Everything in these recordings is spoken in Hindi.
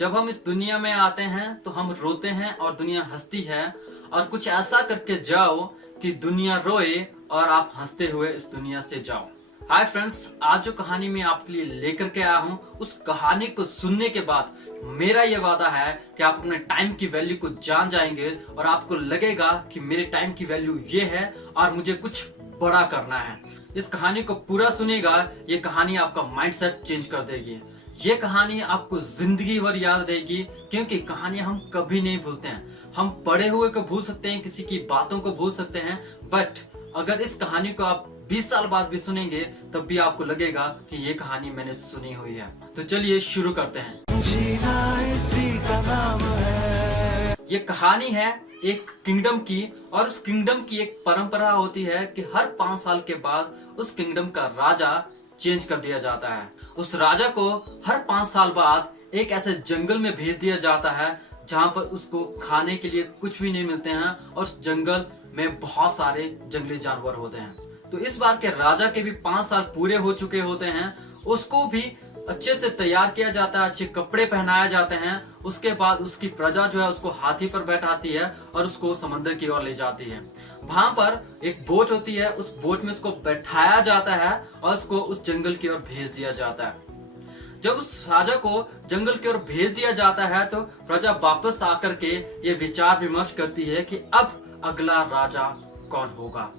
जब हम इस दुनिया में आते हैं तो हम रोते हैं और दुनिया हंसती है, और कुछ ऐसा करके जाओ कि दुनिया रोए और आप हंसते हुए इस दुनिया से जाओ। हाय फ्रेंड्स, आज जो कहानी मैं आपके लिए लेकर के आया हूँ, उस कहानी को सुनने के बाद मेरा ये वादा है कि आप अपने टाइम की वैल्यू को जान जाएंगे और आपको लगेगा कि मेरे टाइम की वैल्यू ये है और मुझे कुछ बड़ा करना है। इस कहानी को पूरा सुनिएगा, ये कहानी आपका माइंडसेट चेंज कर देगी। ये कहानी आपको जिंदगी भर याद रहेगी, क्योंकि कहानियां हम कभी नहीं भूलते हैं। हम पढ़े हुए को भूल सकते हैं, किसी की बातों को भूल सकते हैं, बट अगर इस कहानी को आप 20 साल बाद भी सुनेंगे तब भी आपको लगेगा कि ये कहानी मैंने सुनी हुई है। तो चलिए शुरू करते हैं। जीना इसी का नाम है। ये कहानी है एक किंगडम की, और उस किंगडम की एक परंपरा होती है कि हर 5 साल के बाद उस किंगडम का राजा चेंज कर दिया जाता है। उस राजा को हर 5 साल बाद एक ऐसे जंगल में भेज दिया जाता है जहां पर उसको खाने के लिए कुछ भी नहीं मिलते हैं, और उस जंगल में बहुत सारे जंगली जानवर होते हैं। तो इस बार के राजा के भी 5 साल पूरे हो चुके होते हैं। उसको भी अच्छे से तैयार किया जाता है, अच्छे कपड़े पहनाए जाते हैं। उसके बाद उसकी प्रजा जो है उसको हाथी पर बैठाती है और उसको समंदर की ओर ले जाती है। वहां पर एक बोट होती है, उस बोट में उसको बैठाया जाता है और उसको उस जंगल की ओर भेज दिया जाता है। जब उस राजा को जंगल की ओर भेज दिया जाता है तो प्रजा वापस आकर के ये विचार विमर्श करती है कि अब अगला राजा कौन होगा।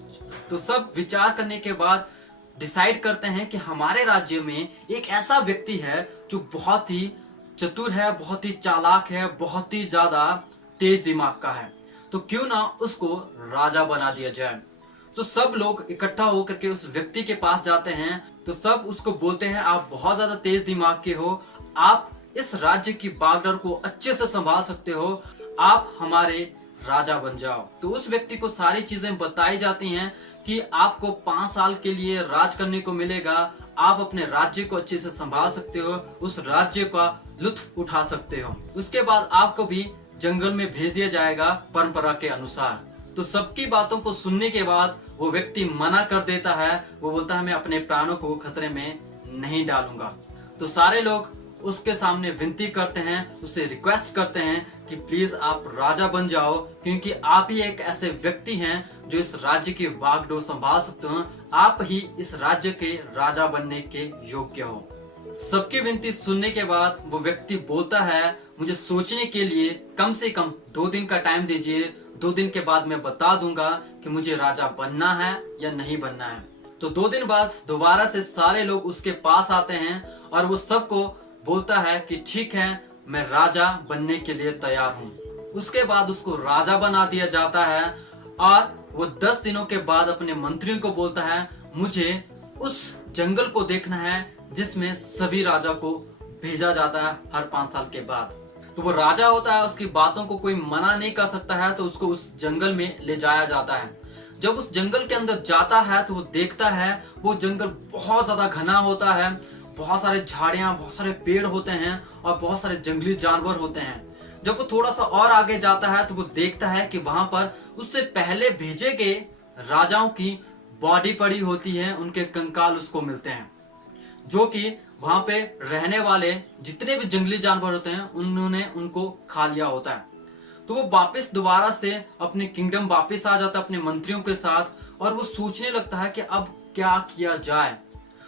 तो सब विचार करने के बाद डिसाइड करते हैं कि हमारे राज्य में एक ऐसा व्यक्ति है जो बहुत ही चतुर है, बहुत ही चालाक है, बहुत ही ज्यादा तेज दिमाग का है, तो क्यों ना उसको राजा बना दिया जाए। तो सब लोग इकट्ठा होकर के उस व्यक्ति के पास जाते हैं। तो सब उसको बोलते हैं, आप बहुत ज्यादा तेज दिमाग के हो, आप इस राज्य की बागडोर को अच्छे से संभाल सकते हो, आप हमारे राजा बन जाओ। तो उस व्यक्ति को सारी चीजें बताई जाती हैं कि आपको 5 साल के लिए राज करने को मिलेगा, आप अपने राज्य को अच्छे से संभाल सकते हो, उस राज्य का लुत्फ उठा सकते हो। उसके बाद आपको भी जंगल में भेज दिया जाएगा परंपरा के अनुसार। तो सबकी बातों को सुनने के बाद वो व्यक्ति मना कर देता है। वो बोलता है, मैं अपने प्राणों को खतरे में नहीं डालूंगा। तो सारे लोग उसके सामने विनती करते हैं, उससे रिक्वेस्ट करते हैं कि प्लीज आप राजा बन जाओ, क्योंकि आप ही एक ऐसे व्यक्ति हैं जो इस राज्य की बागडोर संभाल सकते हो, आप ही इस राज्य के राजा बनने के योग्य हो। सबकी विनती सुनने के बाद वो व्यक्ति बोलता है, मुझे सोचने के लिए कम से कम 2 दिन का टाइम दीजिए, 2 दिन के बाद मैं बता दूंगा कि मुझे राजा बनना है या नहीं बनना है। तो 2 दिन बाद दोबारा से सारे लोग उसके पास आते हैं और वो सबको बोलता है कि ठीक है, मैं राजा बनने के लिए तैयार हूँ। उसके बाद उसको राजा बना दिया जाता है और वो 10 दिनों के बाद अपने मंत्रियों को बोलता है, मुझे उस जंगल को देखना है जिसमें सभी राजा को भेजा जाता है हर 5 साल के बाद। तो वो राजा होता है, उसकी बातों को कोई मना नहीं कर सकता है, तो उसको उस जंगल में ले जाया जाता है। जब उस जंगल के अंदर जाता है तो वो देखता है वो जंगल बहुत ज्यादा घना होता है, बहुत सारे झाड़ियां, बहुत सारे पेड़ होते हैं और बहुत सारे जंगली जानवर होते हैं। जब वो थोड़ा सा और आगे जाता है तो वो देखता है कि वहां पर उससे पहले भेजे गए राजाओं की बॉडी पड़ी होती है, उनके कंकाल उसको मिलते हैं, जो कि वहां पे रहने वाले जितने भी जंगली जानवर होते हैं उन्होंने उनको खा लिया होता है। तो वो वापस दोबारा से अपने किंगडम वापस आ जाता है अपने मंत्रियों के साथ, और वो सोचने लगता है कि अब क्या किया जाए।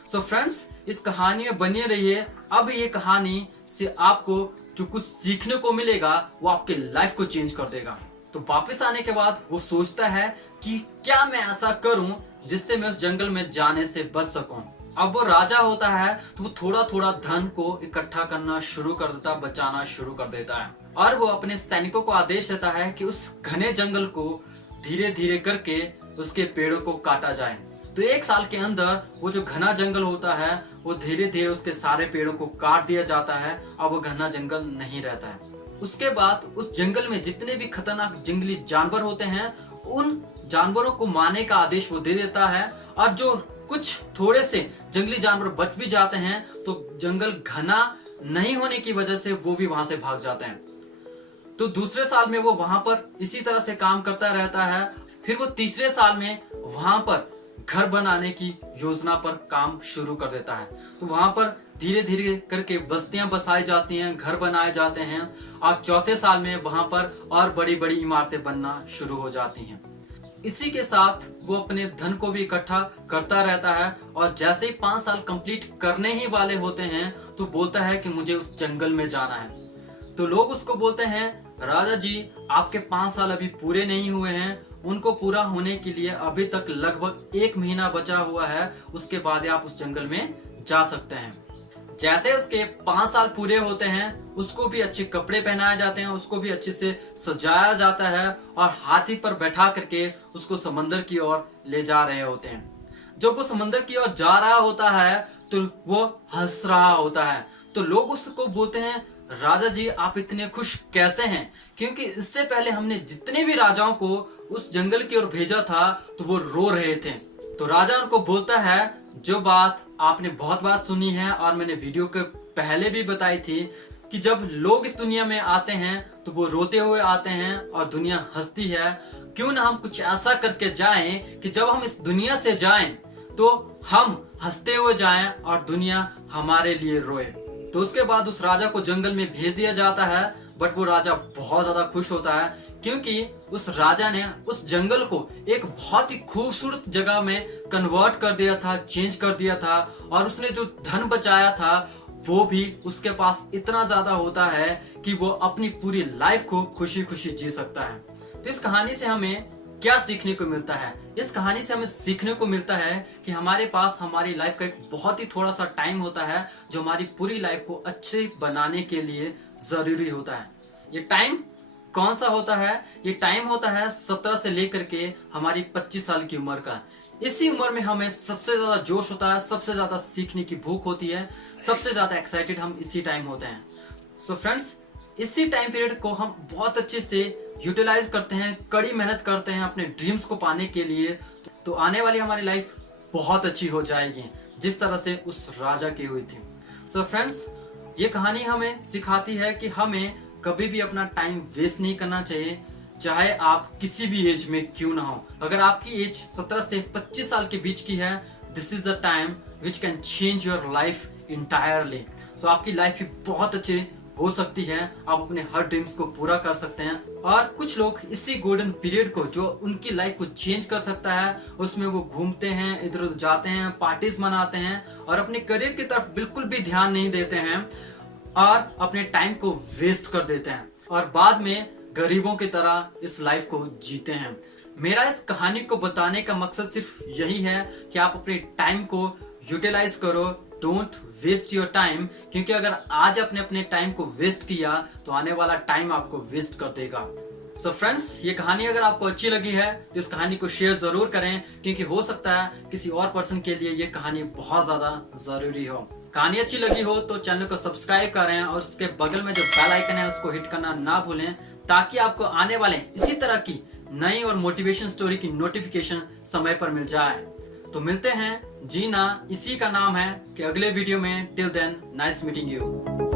सो फ्रेंड्स, इस कहानी में बने रहिए। अब ये कहानी से आपको जो कुछ सीखने को मिलेगा वो आपके लाइफ को चेंज कर देगा। तो वापस आने के बाद वो सोचता है कि क्या मैं ऐसा करूं जिससे मैं उस जंगल में जाने से बच सकूं। अब वो राजा होता है तो वो थोड़ा थोड़ा धन को इकट्ठा करना शुरू कर देता, बचाना शुरू कर देता है, और वो अपने सैनिकों को आदेश देता है कि उस घने जंगल को धीरे धीरे करके उसके पेड़ों को काटा जाए। तो 1 साल के अंदर वो जो घना जंगल होता है वो धीरे धीरे उसके सारे पेड़ों को काट दिया जाता है, अब वो घना जंगल नहीं रहता है। उसके बाद उस जंगल में जितने भी खतरनाक जंगली जानवर होते हैं उन जानवरों को मारने का आदेश वो दे देता है, और जो कुछ थोड़े से जंगली जानवर बच भी जाते हैं तो जंगल घना नहीं होने की वजह से वो भी वहां से भाग जाते हैं। तो दूसरे साल में वो वहां पर इसी तरह से काम करता रहता है। फिर वो तीसरे साल में वहां पर घर बनाने की योजना पर काम शुरू कर देता है। तो वहां पर धीरे धीरे करके बस्तियां बसाई जाती हैं, घर बनाए जाते हैं और चौथे साल में वहां पर और बड़ी बड़ी इमारतें बनना शुरू हो जाती हैं। इसी के साथ वो अपने धन को भी इकट्ठा करता रहता है और जैसे ही 5 साल कंप्लीट करने ही वाले होते हैं तो बोलता है कि मुझे उस जंगल में जाना है। तो लोग उसको बोलते हैं, राजा जी आपके 5 साल अभी पूरे नहीं हुए हैं, उनको पूरा होने के लिए अभी तक लगभग 1 महीना बचा हुआ है, उसके बाद आप उस जंगल में जा सकते हैं। जैसे उसके 5 साल पूरे होते हैं उसको भी अच्छे कपड़े पहनाए जाते हैं, उसको भी अच्छे से सजाया जाता है और हाथी पर बैठा करके उसको समंदर की ओर ले जा रहे होते हैं। जब वो समंदर की ओर जा रहा होता है तो वो हंस रहा होता है। तो लोग उसको बोलते हैं, राजा जी आप इतने खुश कैसे हैं, क्योंकि इससे पहले हमने जितने भी राजाओं को उस जंगल की ओर भेजा था तो वो रो रहे थे। तो राजा उनको बोलता है, जो बात आपने बहुत बार सुनी है और मैंने वीडियो के पहले भी बताई थी कि जब लोग इस दुनिया में आते हैं तो वो रोते हुए आते हैं और दुनिया हंसती है। क्यों ना हम कुछ ऐसा करके जाएं कि जब हम इस दुनिया से जाएं तो हम हंसते हुए जाएं और दुनिया हमारे लिए रोए। तो उसके बाद उस राजा को जंगल में भेज दिया जाता है, बट वो राजा बहुत ज्यादा खुश होता है क्योंकि उस राजा ने उस जंगल को एक बहुत ही खूबसूरत जगह में कन्वर्ट कर दिया था, चेंज कर दिया था और उसने जो धन बचाया था वो भी उसके पास इतना ज्यादा होता है कि वो अपनी पूरी लाइफ को खुशी खुशी जी सकता है। तो इस कहानी से हमें क्या सीखने को मिलता है? इस कहानी से हमें सीखने को मिलता है कि हमारे पास हमारी लाइफ का एक बहुत ही थोड़ा सा टाइम होता है जो हमारी पूरी लाइफ को अच्छे बनाने के लिए जरूरी होता है। ये टाइम कौन सा होता है? ये टाइम होता है 17 से लेकर के हमारी 25 साल की उम्र का। इसी उम्र में हमें सबसे ज्यादा जोश होता है, सबसे ज्यादा सीखने की भूख होती है, सबसे ज्यादा एक्साइटेड हम इसी टाइम होते हैं। सो फ्रेंड्स, इसी टाइम पीरियड को हम बहुत अच्छे से यूटिलाइज करते हैं, कड़ी मेहनत करते हैं अपने ड्रीम्स को पाने के लिए, तो आने वाली हमारी लाइफ बहुत अच्छी हो जाएगी जिस तरह से उस राजा की हुई थी। सो फ्रेंड्स, ये कहानी हमें सिखाती है कि हमें कभी भी अपना टाइम वेस्ट नहीं करना चाहिए, चाहे आप किसी भी एज में क्यों ना हो। अगर आपकी एज 17 से 25 साल के बीच की है, this is the time which can change your life entirely. So आपकी लाइफ भी बहुत अच्छी हो सकती है, आप अपने हर ड्रीम्स को पूरा कर सकते हैं। और कुछ लोग इसी गोल्डन पीरियड को जो उनकी लाइफ को चेंज कर सकता है, उसमें वो घूमते हैं, इधर उधर जाते हैं, पार्टीज मनाते हैं और अपने करियर की तरफ बिल्कुल भी ध्यान नहीं देते हैं और अपने टाइम को वेस्ट कर देते हैं और बाद में गरीबों की तरह इस लाइफ को जीते हैं। मेरा इस कहानी को बताने का मकसद सिर्फ यही है कि आप अपने टाइम को यूटिलाइज करो, डोंट वेस्ट योर टाइम, क्योंकि अगर आज आपने अपने टाइम को वेस्ट किया तो आने वाला टाइम आपको वेस्ट कर देगा। सो फ्रेंड्स, ये कहानी अगर आपको अच्छी लगी है तो इस कहानी को शेयर जरूर करें, क्योंकि हो सकता है किसी और पर्सन के लिए ये कहानी बहुत ज्यादा जरूरी हो। कहानी अच्छी लगी हो तो चैनल को सब्सक्राइब करें और उसके बगल में जो बेल आइकन है उसको हिट करना ना भूलें, ताकि आपको आने वाले इसी तरह की नई और मोटिवेशन स्टोरी की नोटिफिकेशन समय पर मिल जाए। तो मिलते हैं, जीना इसी का नाम है, कि अगले वीडियो में। Till then, nice meeting you.